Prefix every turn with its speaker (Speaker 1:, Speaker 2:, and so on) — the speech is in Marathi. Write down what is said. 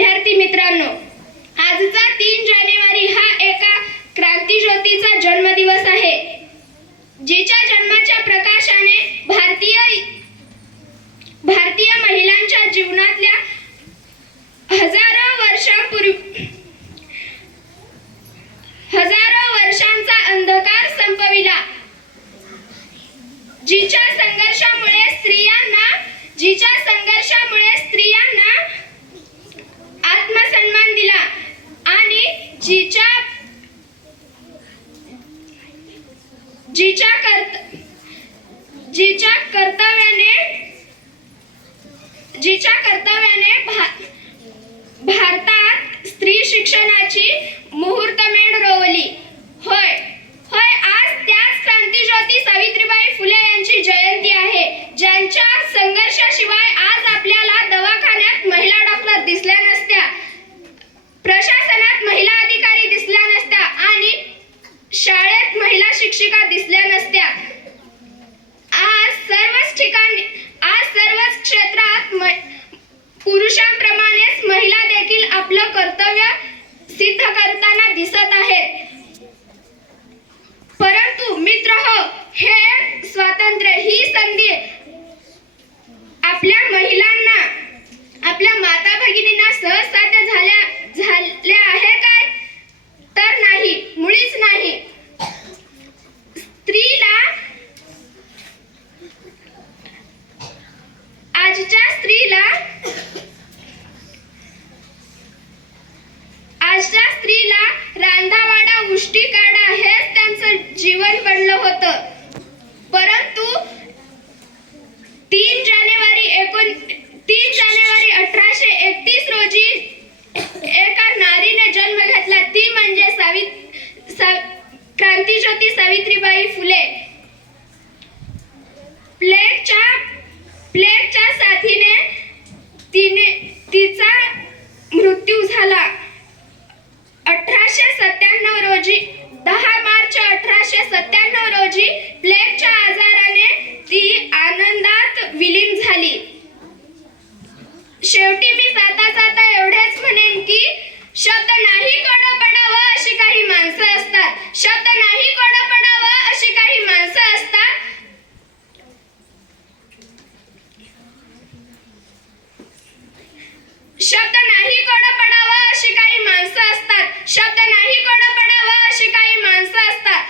Speaker 1: विद्यार्थी मित्रांनो आजचा तीन जानेवारी जिच्या कर्त जिच्या कर्तव्याने जिच्या कर्तव्याने भा, भारतात स्त्री शिक्षणाची मुहूर्तमेढ रोवली. होय होय आज त्याच क्रांतीज्योती सावित्रीबाई फुले यांची जयंती आहे ज्यांच्या संघर्षाशिवाय आज आपल्याला दवाखान्यात महिला डॉक्टर दिसल्या नसत्या. प्रशासन महिला अधिकारी दिसल्या नसत्या आणि शाळेत महिला शिक्षिका दिसल्या नसत्या. आज सर्वच ठिकाणी आज सर्वच क्षेत्रात पुरुषांप्रमाणेच महिला देखील आपलं कर्तव्य सिद्ध करताना दिसत आहेत. परंतु मित्र हो हे स्वातंत्र्य ही संधी आपल्या महिलांना आपल्या माता भगिनींना सहज साध्य झाल्या आहे काय तर नाही मुळीच नाही स्त्रीला आजच्या स्त्रीला आजच्या स्त्रीला रांधावाडा उष्टी काढा हेच त्यांचं जीवन पडलं होतं. परंतु तीन जानेवारी एकोण तीन जानेवारी अठराशे एकतीस रोजी एका नारीने जन्म घेतला. ती म्हणजे सावि सा क्रांतीज्योती सावित्रीबाई फुले. प्लेगच्या शेवटी मी जाता जाता एवढेच म्हणेन की शब्द नाही कोड पडावं अशी काही माणसं असतात. शब्द नाही कोड पडावं अशी काही माणसं असतात. शब्द नाही कोड पडावं अशी काही माणसं असतात. शब्द नाही कोड पडावं अशी काही माणसं असतात.